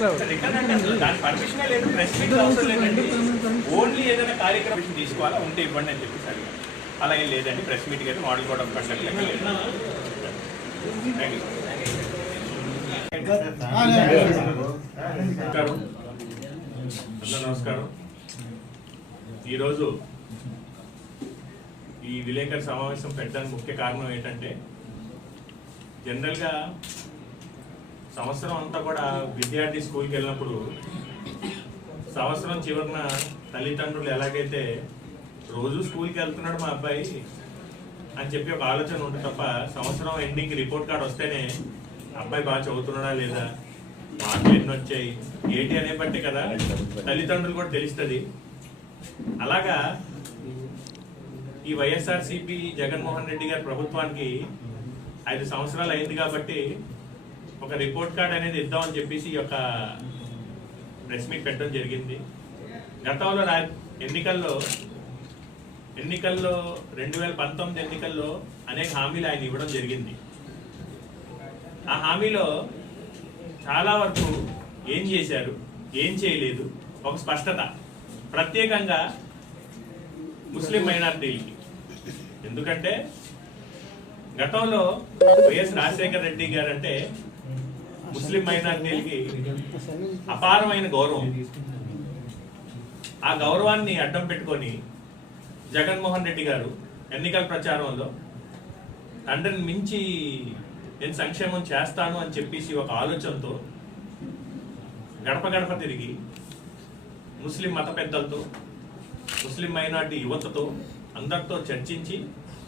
దాని పర్మిషన్ లేదు, press meet అవసరం లేదండి. ఓన్లీ ఏదైనా కార్యక్రమం తీసుకోవాలా ఉంటే ఇవ్వండి అని చెప్పి సరే, అలా ఏం లేదండి. ప్రెస్ మీట్కి అయితే మోడల్ కోడ్ ఆఫ్ కండక్ట్ లెక్క లేదు. నమస్కారం. ఈరోజు ఈ విలేకరు సమావేశం పెట్టడానికి ముఖ్య కారణం ఏంటంటే, జనరల్గా సంవత్సరం అంతా కూడా విద్యార్థి స్కూల్కి వెళ్ళినప్పుడు సంవత్సరం చివరిన తల్లిదండ్రులు ఎలాగైతే రోజు స్కూల్కి వెళ్తున్నాడు మా అబ్బాయి అని చెప్పి ఒక ఆలోచన ఉంటుంది తప్ప, సంవత్సరం ఎండింగ్ రిపోర్ట్ కార్డ్ వస్తేనే అబ్బాయి బాగా చదువుతున్నాడా లేదా, మార్కులు ఎన్ని వచ్చాయి ఏంటి అనే బట్టే కదా తల్లిదండ్రులు కూడా తెలుస్తుంది. అలాగా ఈ వైఎస్ఆర్సీపీ జగన్మోహన్ రెడ్డి గారి ప్రభుత్వానికి 5 సంవత్సరాలు అయింది కాబట్టి ఒక రిపోర్ట్ కార్డ్ అనేది ఇద్దామని చెప్పేసి ఈ యొక్క ప్రెస్ మీట్ పెట్టడం జరిగింది. గతంలో ఎన్నికల్లో 2019 ఎన్నికల్లో అనేక హామీలు ఆయన ఇవ్వడం జరిగింది. ఆ హామీలో చాలా వరకు ఏం చేశారు, ఏం చేయలేదు ఒక స్పష్టత, ప్రత్యేకంగా ముస్లిం మైనారిటీలకి. ఎందుకంటే గతంలో వైఎస్ రాజశేఖర రెడ్డి గారు అంటే ముస్లిం మైనారిటీలకి అపారమైన గౌరవం. ఆ గౌరవాన్ని అడ్డం పెట్టుకొని జగన్మోహన్ రెడ్డి గారు ఎన్నికల ప్రచారంలో తండ్రిని మించి నేను సంక్షేమం చేస్తాను అని చెప్పేసి ఒక ఆలోచనతో గడప గడప తిరిగి ముస్లిం మత పెద్దలతో, ముస్లిం మైనారిటీ యువతతో అందరితో చర్చించి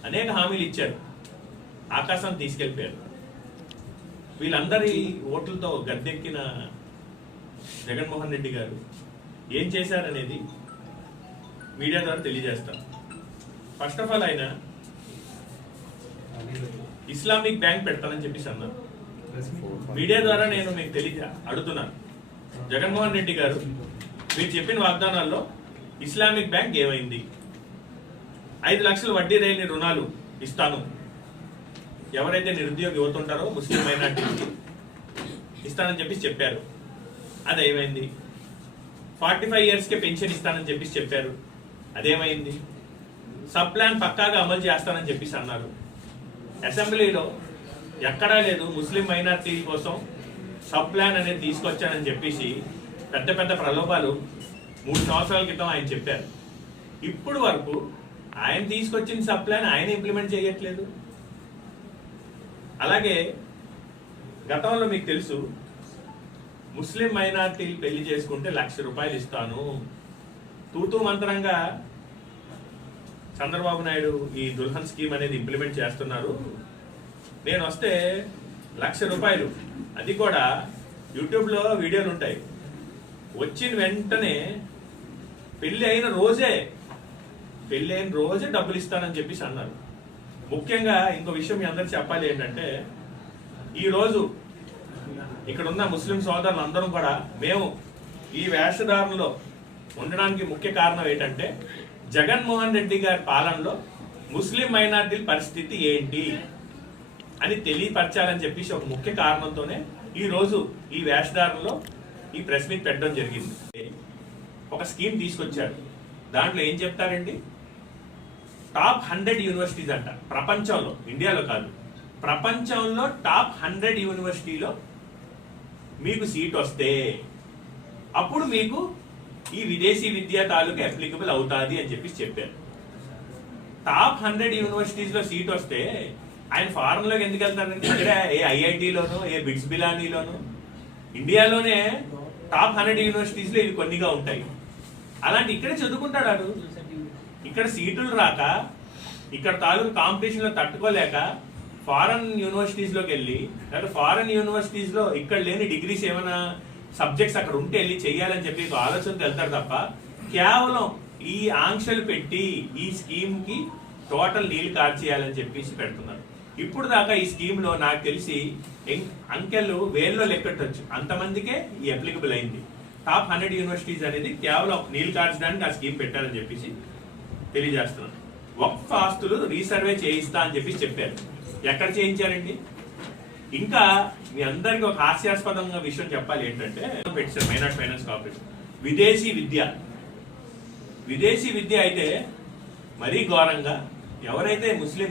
అనేక హామీలు ఇచ్చారు, ఆకాశం తీసుకెళ్ళిపోయారు. వీళ్ళందరి ఓట్లతో గద్దెక్కిన జగన్మోహన్ రెడ్డి గారు ఏం చేశారనేది మీడియా ద్వారా తెలియజేస్తారు. ఫస్ట్ ఆఫ్ ఆల్ ఆయన ఇస్లామిక్ బ్యాంక్ పెడతానని చెప్పేసి అన్నారు. మీడియా ద్వారా నేను మీకు అడుగుతున్నాను, జగన్మోహన్ రెడ్డి గారు మీరు చెప్పిన వాగ్దానాల్లో ఇస్లామిక్ బ్యాంక్ ఏమైంది? 5 లక్షల వడ్డీ లేని రుణాలు ఇస్తాను, ఎవరైతే నిరుద్యోగ యువత ఉంటారో ముస్లిం మైనార్టీకి ఇస్తానని చెప్పేసి చెప్పారు, అది ఏమైంది? 45 ఇయర్స్కే పెన్షన్ ఇస్తానని చెప్పేసి చెప్పారు, అదేమైంది? సబ్ ప్లాన్ పక్కాగా అమలు చేస్తానని చెప్పేసి అన్నారు. అసెంబ్లీలో ఎక్కడా లేదు ముస్లిం మైనార్టీ కోసం సబ్ ప్లాన్ అనేది తీసుకొచ్చానని చెప్పేసి పెద్ద పెద్ద ప్రలోభాలు 3 సంవత్సరాల క్రితం ఆయన చెప్పారు. ఇప్పుడు వరకు ఆయన తీసుకొచ్చిన సబ్ ప్లాన్ ఆయన ఇంప్లిమెంట్ చేయట్లేదు. అలాగే గతంలో మీకు తెలుసు, ముస్లిం మైనార్టీలు పెళ్లి చేసుకుంటే 1,00,000 రూపాయలు ఇస్తాను, తూతూ మంత్రంగా చంద్రబాబు నాయుడు ఈ దుల్హన్ స్కీమ్ అనేది ఇంప్లిమెంట్ చేస్తున్నారు, నేను వస్తే 1,00,000 రూపాయలు, అది కూడా యూట్యూబ్లో వీడియోలు ఉంటాయి, వచ్చిన వెంటనే పెళ్ళి అయిన రోజే డబ్బులు ఇస్తానని చెప్పేసి అన్నారు. ముఖ్యంగా ఇంకో విషయం మీ అందరికి చెప్పాలి ఏంటంటే, ఈరోజు ఇక్కడ ఉన్న ముస్లిం సోదరులు అందరం కూడా మేము ఈ వేషధారణలో ఉండడానికి ముఖ్య కారణం ఏంటంటే, జగన్మోహన్ రెడ్డి గారి పాలనలో ముస్లిం మైనార్టీల పరిస్థితి ఏంటి అని తెలియపరచాలని చెప్పేసి ఒక ముఖ్య కారణంతోనే ఈరోజు ఈ వేషధారణలో ఈ ప్రెస్ మీట్ పెట్టడం జరిగింది. ఒక స్కీమ్ తీసుకొచ్చారు, దాంట్లో ఏం చెప్తారండి, టాప్ 100 యూనివర్సిటీస్ అంట ప్రపంచంలో, ఇండియాలో కాదు ప్రపంచంలో టాప్ 100 యూనివర్సిటీలో మీకు సీట్ వస్తే అప్పుడు మీకు ఈ విదేశీ విద్యా తాలూకు అప్లికబుల్ అవుతాది అని చెప్పారు. టాప్ 100 యూనివర్సిటీస్ లో సీట్ వస్తే ఆయన ఫారెన్ లోకి ఎందుకు వెళ్తారంటే, ఇక్కడ ఏ ఐఐటిలోను ఏ బిట్స్ బిలానీలోను, ఇండియాలోనే టాప్ 100 యూనివర్సిటీస్ లో ఇవి కొన్నిగా ఉంటాయి. అలాంటి ఇక్కడే చదువుకుంటాడు, ఇక్కడ సీటులు రాక, ఇక్కడ తాలూకు కాంపిటీషన్ లో తట్టుకోలేక ఫారెన్ యూనివర్సిటీస్ లోకి వెళ్ళి, లేదా ఫారెన్ యూనివర్సిటీస్ లో ఇక్కడ లేని డిగ్రీస్ ఏమైనా సబ్జెక్ట్స్ అక్కడ ఉంటే వెళ్ళి చెయ్యాలని చెప్పి ఆలోచనతో వెళ్తారు తప్ప, కేవలం ఈ ఆంక్షలు పెట్టి ఈ స్కీమ్ కి టోటల్ నీళ్లు కార్చేయాలని చెప్పేసి పెడుతున్నారు. ఇప్పుడు దాకా ఈ స్కీమ్ లో నాకు తెలిసి అంకెలు వేల్లో లెక్కెట్టొచ్చు, అంతమందికే ఈ అప్లికబుల్ అయింది. టాప్ 100 యూనివర్సిటీస్ అనేది కేవలం నీళ్లు కార్చడానికి ఆ స్కీమ్ పెట్టారని చెప్పేసి తెలియజేస్తున్నాను. వక్ఫ్ ఆస్తులు రీసర్వే చేయిస్తా అని చెప్పేసి చెప్పారు. ఎక్కడ చేయించారండి? ఇంకా మీ అందరికి ఒక హాస్యాస్పదంగా విషయం చెప్పాలి ఏంటంటే పెట్టారు మైనార్టీ ఫైనాన్స్ కార్పొరేషన్ విదేశీ విద్య అయితే మరీ ఘోరంగా ఎవరైతే ముస్లిం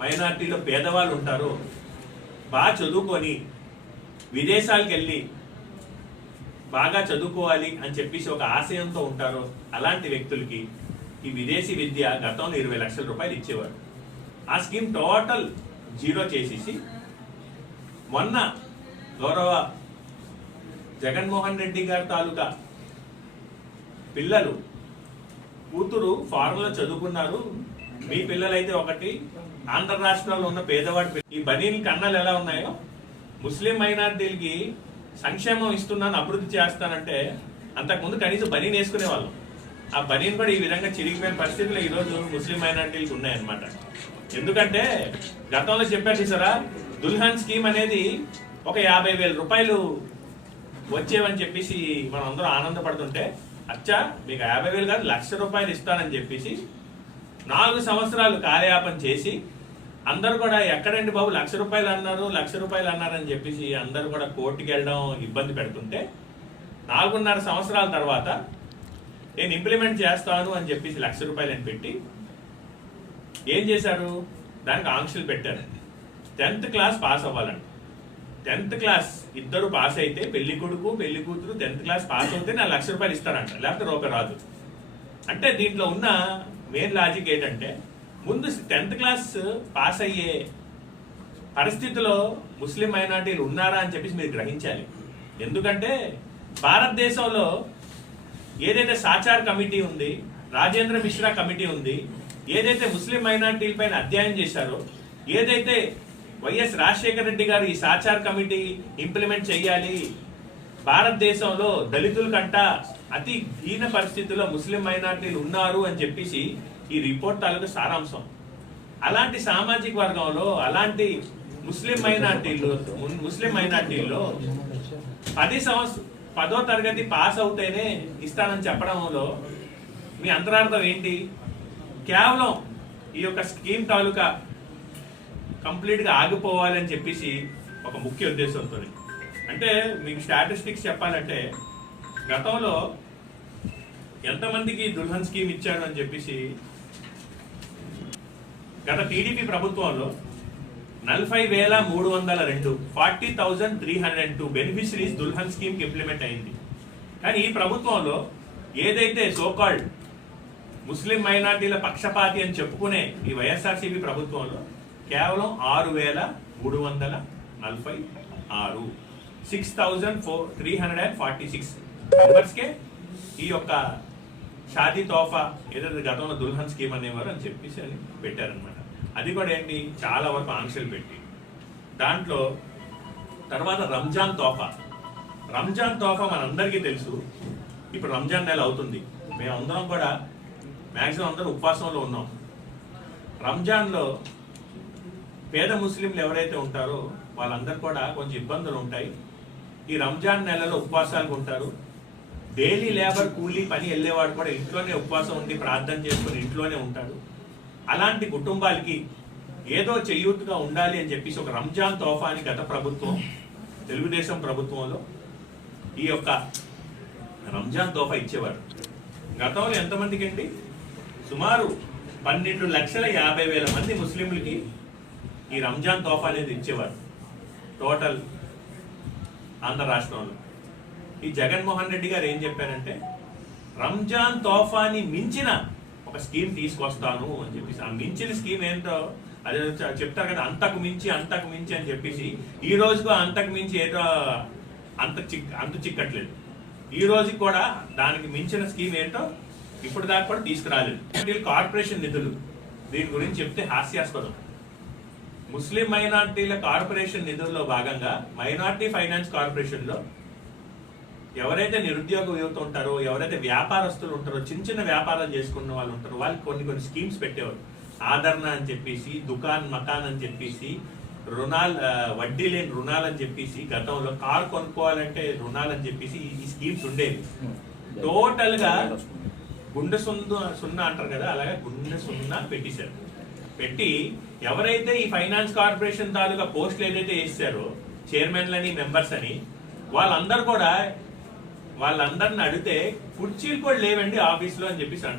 మైనార్టీలో పేదవాళ్ళు ఉంటారో బాగా చదువుకొని విదేశాలకు వెళ్ళి బాగా చదువుకోవాలి అని చెప్పేసి ఒక ఆశయంతో ఉంటారో అలాంటి వ్యక్తులకి ఈ విదేశీ విద్య గతంలో 20 లక్షల రూపాయలు ఇచ్చేవారు. ఆ స్కీమ్ టోటల్ జీరో చేసేసి మొన్న గౌరవ జగన్మోహన్ రెడ్డి గారి తాలూకా పిల్లలు కూతురు ఫారెన్లో చదువుకున్నారు, మీ పిల్లలైతే ఒకటి, ఆంధ్ర రాష్ట్రంలో ఉన్న పేదవాడి ఈ బనీన్ కన్నాలు ఎలా ఉన్నాయో ముస్లిం మైనార్టీలకి సంక్షేమం ఇస్తున్నాను అభివృద్ధి చేస్తానంటే అంతకుముందు కనీసం బనీన్ వేసుకునే వాళ్ళం. ఆ బనీన్ కూడా ఈ విధంగా చిరిగిపోయిన పరిస్థితులు ఈరోజు ముస్లిం మైనార్టీలకు ఉన్నాయన్నమాట. ఎందుకంటే గతంలో చెప్పారు చూసారా, దుల్హన్ స్కీమ్ అనేది ఒక 50,000 రూపాయలు వచ్చేవని చెప్పేసి మనం అందరూ ఆనందపడుతుంటే అచ్చా మీకు 50,000 కాదు 1,00,000 రూపాయలు ఇస్తానని చెప్పేసి 4 సంవత్సరాలు కార్యాపన చేసి అందరూ కూడా ఎక్కడండి బాబు 1,00,000 రూపాయలు అన్నారు 1,00,000 రూపాయలు అన్నారని చెప్పేసి అందరూ కూడా కోర్టుకి వెళ్ళడం ఇబ్బంది పెడుతుంటే 4.5 సంవత్సరాల తర్వాత నేను ఇంప్లిమెంట్ చేస్తాను అని చెప్పేసి 1,00,000 రూపాయలు అని పెట్టి ఏం చేశారు, దానికి ఆంక్షలు పెట్టారు. 10th క్లాస్ పాస్ అవ్వాలండి. 10th క్లాస్ ఇద్దరు పాస్ అయితే పెళ్లి కొడుకు పెళ్లి కూతురు 10th క్లాస్ పాస్ అవుతే నా 1,00,000 రూపాయలు ఇస్తారంట, లేకపోతే రూపాయి రాదు. అంటే దీంట్లో ఉన్న మెయిన్ లాజిక్ ఏంటంటే ముందు 10th క్లాస్ పాస్ అయ్యే పరిస్థితిలో ముస్లిం మైనార్టీలు ఉన్నారా అని చెప్పేసి మీరు గ్రహించాలి. ఎందుకంటే భారతదేశంలో ఏదైతే సాచార్ కమిటీ ఉంది, రాజేంద్ర మిశ్రా కమిటీ ఉంది, ఏదైతే ముస్లిం మైనార్టీల పైన అధ్యయనం చేశారో, ఏదైతే వైఎస్ రాజశేఖర రెడ్డి గారు ఈ సాచార్ కమిటీ ఇంప్లిమెంట్ చేయాలి, భారతదేశంలో దళితుల కంట అతి హీన పరిస్థితుల్లో ముస్లిం మైనార్టీలు ఉన్నారు అని చెప్పేసి ఈ రిపోర్ట్ తాలూకు సారాంశం. అలాంటి సామాజిక వర్గంలో అలాంటి ముస్లిం మైనార్టీల్లో 10వ తరగతి పాస్ అవుతేనే ఇస్తానని చెప్పడంలో మీ అంతరార్థం ఏంటి? కేవలం ఈ యొక్క స్కీమ్ తాలూకా కంప్లీట్ గా ఆగిపోవాలని చెప్పేసి ఒక ముఖ్య ఉద్దేశంతో. అంటే మీకు స్టాటిస్టిక్స్ చెప్పాలంటే గతంలో ఎంతమందికి దుల్హన్ స్కీమ్ ఇచ్చారు అని చెప్పేసి గత టీడీపీ ప్రభుత్వంలో 40,302 40,302 బెనిఫిషరీస్ దుల్హన్ స్కీమ్ కి ఇంప్లిమెంట్ అయింది. కానీ ఈ ప్రభుత్వంలో ఏదైతే సోకాల్డ్ ముస్లిం మైనార్టీల పక్షపాతి అని చెప్పుకునే ఈ వైఎస్ఆర్సీపీ ప్రభుత్వంలో కేవలం 6,346 6,346 మెంబర్స్కే ఈ యొక్క షాదీ తోఫా ఏదైతే గతంలో దుల్హన్ స్కీమ్ అనేవారు అని చెప్పేసి అని పెట్టారనమాట. అది కూడా ఏంటి, చాలా వరకు ఆంక్షలు పెట్టి దాంట్లో తర్వాత రంజాన్ తోఫా మనందరికీ తెలుసు. ఇప్పుడు రంజాన్ నెల అవుతుంది, మేమందరం కూడా మ్యాక్సిమం అందరూ ఉపవాసంలో ఉన్నాం. రంజాన్లో పేద ముస్లింలు ఎవరైతే ఉంటారో వాళ్ళందరూ కూడా కొంచెం ఇబ్బందులు ఉంటాయి. ఈ రంజాన్ నెలలో ఉపవాసాలు ఉంటారు. డైలీ లేబర్ కూలీ పని వెళ్ళేవాడు కూడా ఇంట్లోనే ఉపవాసం ఉండి ప్రార్థన చేసుకుని ఇంట్లోనే ఉంటాడు. అలాంటి కుటుంబాలకి ఏదో చేయూతగా ఉండాలి అని చెప్పేసి ఒక రంజాన్ తోఫా అని గత ప్రభుత్వం తెలుగుదేశం ప్రభుత్వంలో ఈ యొక్క రంజాన్ తోఫా ఇచ్చేవారు. గతంలో ఎంతమందికి అండి, సుమారు 12,50,000 మంది ముస్లింలకి ఈ రంజాన్ తోఫా అనేది ఇచ్చేవారు టోటల్ ఆంధ్ర రాష్ట్రంలో. ఈ జగన్మోహన్ రెడ్డి గారు ఏం చెప్పారంటే రంజాన్ తోఫాని మించిన ఒక స్కీమ్ తీసుకొస్తాను అని చెప్పేసి, ఆ మించిన స్కీమ్ ఏంటో అదే చెప్తారు కదా, అంతకు మించి అని చెప్పేసి ఈ రోజుకు అంతకు మించి ఏదో అంత చిక్కట్లేదు. ఈ రోజుకి కూడా దానికి మించిన స్కీమ్ ఏంటో ఇప్పుడు దాకా కూడా తీసుకురాలేదు. కార్పొరేషన్ నిధులు దీని గురించి చెప్తే హాస్యాస్పదం. ముస్లిం మైనార్టీల కార్పొరేషన్ నిధుల్లో భాగంగా మైనార్టీ ఫైనాన్స్ కార్పొరేషన్ లో ఎవరైతే నిరుద్యోగ యువత ఉంటారో, ఎవరైతే వ్యాపారస్తులు ఉంటారో, చిన్న వ్యాపారాలు చేసుకున్న వాళ్ళు ఉంటారో వాళ్ళకి కొన్ని స్కీమ్స్ పెట్టేవారు. ఆదరణ అని చెప్పేసి, దుకాన్ మకాన్ అని చెప్పేసి, వడ్డీ లేని రుణాలు అని చెప్పేసి, గతంలో కారు కొనుక్కోవాలంటే రుణాలు అని చెప్పేసి ఈ స్కీమ్స్ ఉండేవి. టోటల్ గా గుండె సున్నా అంటారు కదా, అలాగే గుండె సున్నా పెట్టేశారు. పెట్టి ఎవరైతే ఈ ఫైనాన్స్ కార్పొరేషన్ తాలూకా పోస్టులు ఏదైతే వేస్తారో చైర్మన్లని మెంబర్స్ అని వాళ్ళందరిని అడిగితే కుర్చీలు కూడా లేవండి ఆఫీస్లో అని చెప్పేసి అంటారు.